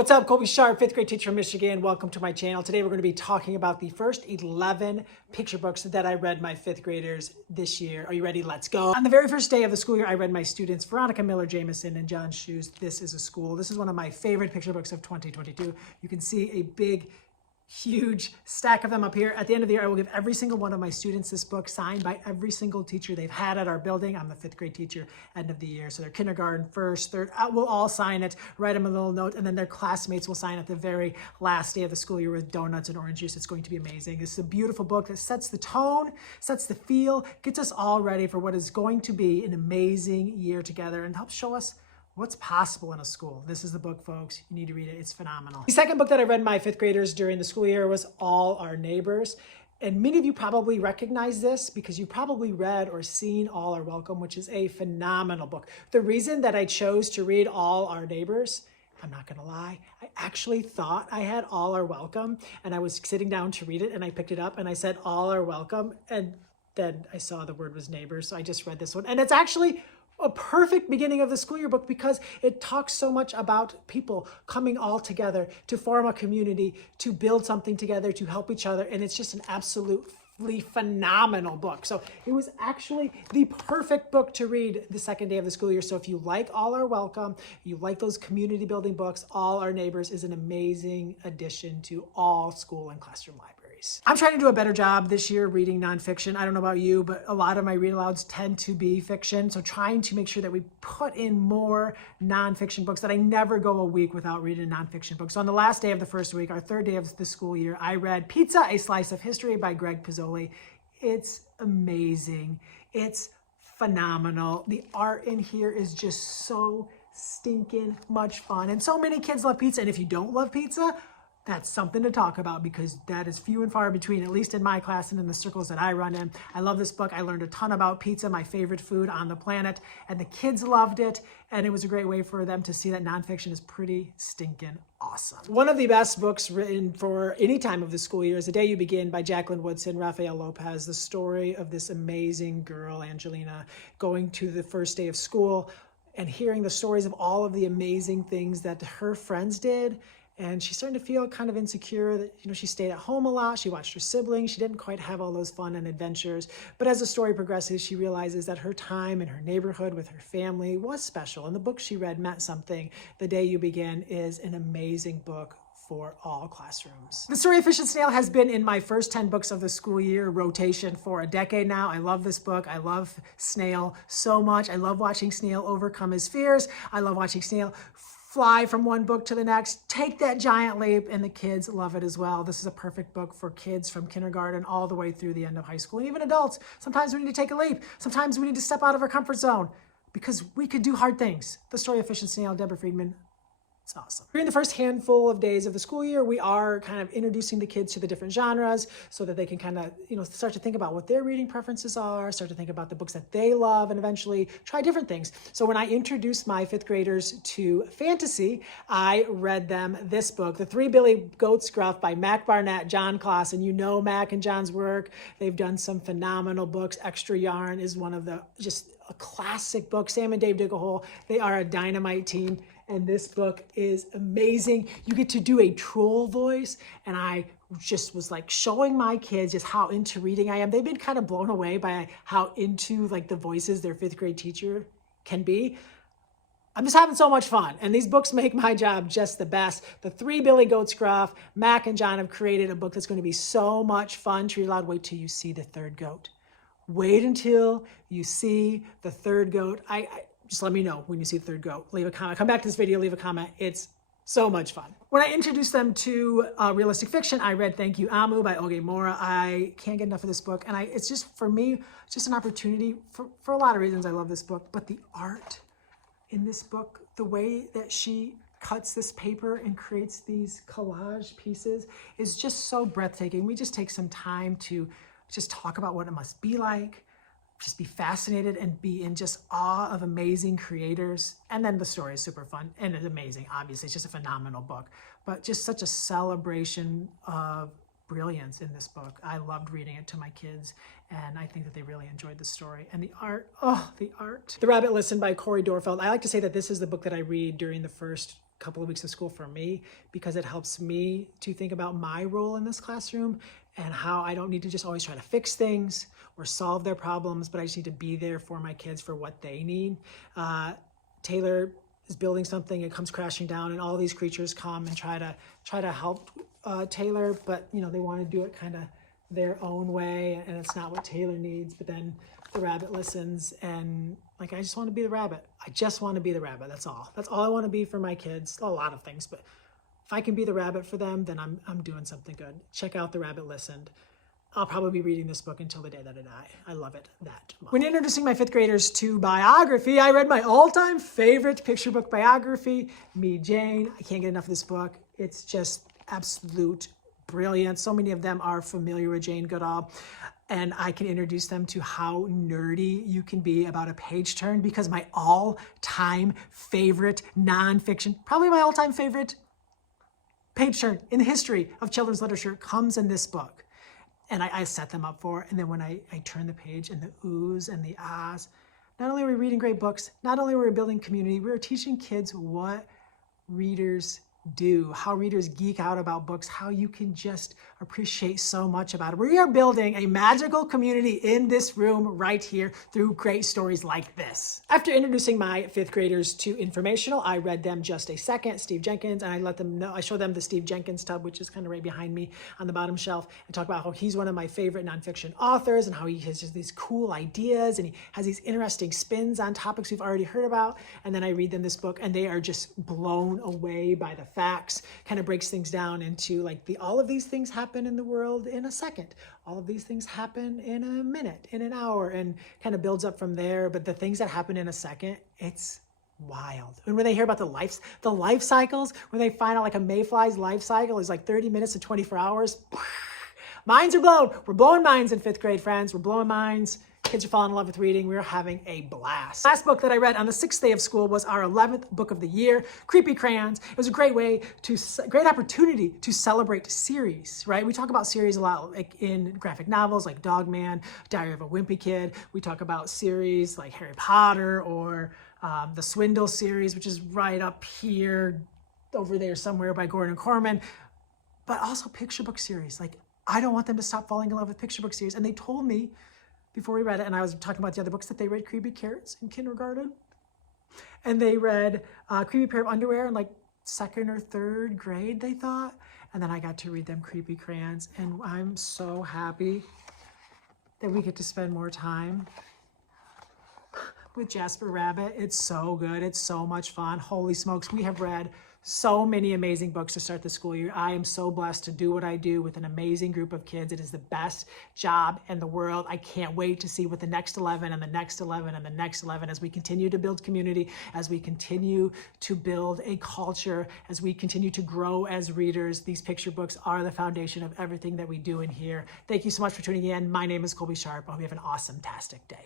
What's up, Colby Sharp, fifth grade teacher from Michigan. Welcome to my channel. Today we're going to be talking about the first 11 picture books that I read my fifth graders this year. Are you ready? Let's go. On the very first day of the school year, I read my students Veronica Miller Jameson and John Shu's This Is a School. This is one of my favorite picture books of 2022. You can see a big, huge stack of them up here. At the end of the year, I will give every single one of my students this book signed by every single teacher they've had at our building. I'm the fifth grade teacher, end of the year. So their kindergarten, first, third, we'll all sign it, write them a little note, and then their classmates will sign at the very last day of the school year with donuts and orange juice. It's going to be amazing. This is a beautiful book that sets the tone, sets the feel, gets us all ready for what is going to be an amazing year together and helps show us what's possible in a school. This is the book, folks. You need to read it. It's phenomenal. The second book that I read my fifth graders during the school year was All Our Neighbors. And many of you probably recognize this because you probably read or seen All Are Welcome, which is a phenomenal book. The reason that I chose to read All Our Neighbors, I'm not gonna lie, I actually thought I had All Are Welcome, and I was sitting down to read it and I picked it up and I said All Are Welcome, and then I saw the word was neighbors, so I just read this one. And it's actually a perfect beginning of the school year book because it talks so much about people coming all together to form a community, to build something together, to help each other. And it's just an absolutely phenomenal book. So it was actually the perfect book to read the second day of the school year. So if you like All Are Welcome, you like those community building books, All Our Neighbors is an amazing addition to all school and classroom libraries. I'm trying to do a better job this year reading nonfiction. I don't know about you, but a lot of my read alouds tend to be fiction. So trying to make sure that we put in more nonfiction books, that I never go a week without reading a nonfiction book. So on the last day of the first week, our third day of the school year, I read Pizza, A Slice of History by Greg Pizzoli. It's amazing. It's phenomenal. The art in here is just so stinking much fun. And so many kids love pizza. And if you don't love pizza, that's something to talk about because that is few and far between, at least in my class and in the circles that I run in. I love this book. I learned a ton about pizza, my favorite food on the planet, and the kids loved it. And it was a great way for them to see that nonfiction is pretty stinking awesome. One of the best books written for any time of the school year is The Day You Begin by Jacqueline Woodson, Rafael Lopez, the story of this amazing girl, Angelina, going to the first day of school and hearing the stories of all of the amazing things that her friends did. And she's starting to feel kind of insecure that, she stayed at home a lot. She watched her siblings. She didn't quite have all those fun and adventures. But as the story progresses, she realizes that her time in her neighborhood with her family was special. And the book she read meant something. The Day You Begin is an amazing book for all classrooms. The story of Fish and Snail has been in my first 10 books of the school year rotation for a decade now. I love this book. I love Snail so much. I love watching Snail overcome his fears. I love watching Snail fly from one book to the next, take that giant leap, and the kids love it as well. This is a perfect book for kids from kindergarten all the way through the end of high school, and even adults. Sometimes we need to take a leap. Sometimes we need to step out of our comfort zone because we could do hard things. The Story of Fish and Snail, Deborah Friedman. It's awesome. During the first handful of days of the school year, we are kind of introducing the kids to the different genres so that they can kind of, start to think about what their reading preferences are, start to think about the books that they love, and eventually try different things. So when I introduced my fifth graders to fantasy, I read them this book, The Three Billy Goats Gruff by Mac Barnett, John Kloss. And Mac and John's work. They've done some phenomenal books. Extra Yarn is one of just a classic book. Sam and Dave Dig a Hole, they are a dynamite team. And this book is amazing. You get to do a troll voice. And I just was like showing my kids just how into reading I am. They've been kind of blown away by how into the voices their fifth grade teacher can be. I'm just having so much fun. And these books make my job just the best. The Three Billy Goats Gruff, Mac and John have created a book that's going to be so much fun to read aloud. Wait till you see the third goat. Wait until you see the third goat. Just let me know when you see the third goat. Leave a comment. Come back to this video, leave a comment. It's so much fun. When I introduced them to realistic fiction, I read You Amu by Oge Mora. I can't get enough of this book. And it's just, for me, just an opportunity for a lot of reasons I love this book. But the art in this book, the way that she cuts this paper and creates these collage pieces is just so breathtaking. We just take some time to just talk about what it must be like, just be fascinated and be in just awe of amazing creators. And then the story is super fun and it's amazing. Obviously, it's just a phenomenal book, but just such a celebration of brilliance in this book. I loved reading it to my kids, and I think that they really enjoyed the story. And the art, oh, the art. The Rabbit Listened by Corey Dorfeld. I like to say that this is the book that I read during the first couple of weeks of school for me, because it helps me to think about my role in this classroom and how I don't need to just always try to fix things or solve their problems, but I just need to be there for my kids for what they need. Taylor is building something, it comes crashing down, and all these creatures come and try to help Taylor, but you know, they want to do it kind of their own way, and it's not what Taylor needs. But then the rabbit listens, and like, I just want to be the rabbit. I just want to be the rabbit. That's all I want to be for my kids. A lot of things, but if I can be the rabbit for them, then I'm doing something good. Check out The Rabbit Listened. I'll probably be reading this book until the day that I die. I love it that much. When introducing my fifth graders to biography, I read my all-time favorite picture book, Biography Me Jane. I can't get enough of this book. It's just absolute brilliant. So many of them are familiar with Jane Goodall, and I can introduce them to how nerdy you can be about a page turn, because my all-time favorite nonfiction, probably my all-time favorite page turn in the history of children's literature, comes in this book. And I set them up for it. And then when I turn the page, and the oohs and the ahs, not only are we reading great books, not only are we building community, we're teaching kids what readers do, how readers geek out about books, how you can just appreciate so much about it. We are building a magical community in this room right here through great stories like this. After introducing my fifth graders to Informational, I read them Just a Second, Steve Jenkins, and I showed them the Steve Jenkins tub, which is kind of right behind me on the bottom shelf, and talk about how he's one of my favorite nonfiction authors, and how he has just these cool ideas, and he has these interesting spins on topics we've already heard about. And then I read them this book, and they are just blown away by the facts. Kind of breaks things down into like, all of these things happen in the world in a second. All of these things happen in a minute, in an hour, and kind of builds up from there. But the things that happen in a second, it's wild. And when they hear about the life cycles, when they find out like a mayfly's life cycle is like 30 minutes to 24 hours, minds are blown. We're blowing minds in fifth grade, friends. We're blowing minds. Kids are falling in love with reading. We're having a blast. Last book that I read on the 6th day of school was our 11th book of the year, Creepy Crayons. It was a great opportunity to celebrate series, right? We talk about series a lot, like in graphic novels like Dog Man, Diary of a Wimpy Kid. We talk about series like Harry Potter, or the Swindle series, which is right up here, over there somewhere, by Gordon Corman. But also picture book series. Like, I don't want them to stop falling in love with picture book series. And they told me before we read it, and I was talking about the other books, that they read Creepy Carrots in kindergarten. And they read Creepy Pair of Underwear in like 2nd or 3rd grade, they thought. And then I got to read them Creepy Crayons. And I'm so happy that we get to spend more time with Jasper Rabbit. It's so good. It's so much fun. Holy smokes. We have read so many amazing books to start the school year. I am so blessed to do what I do with an amazing group of kids. It is the best job in the world. I can't wait to see what the next 11 and the next 11 and the next 11, as we continue to build community, as we continue to build a culture, as we continue to grow as readers. These picture books are the foundation of everything that we do in here. Thank you so much for tuning in. My name is Colby Sharp. I hope you have an awesome-tastic day.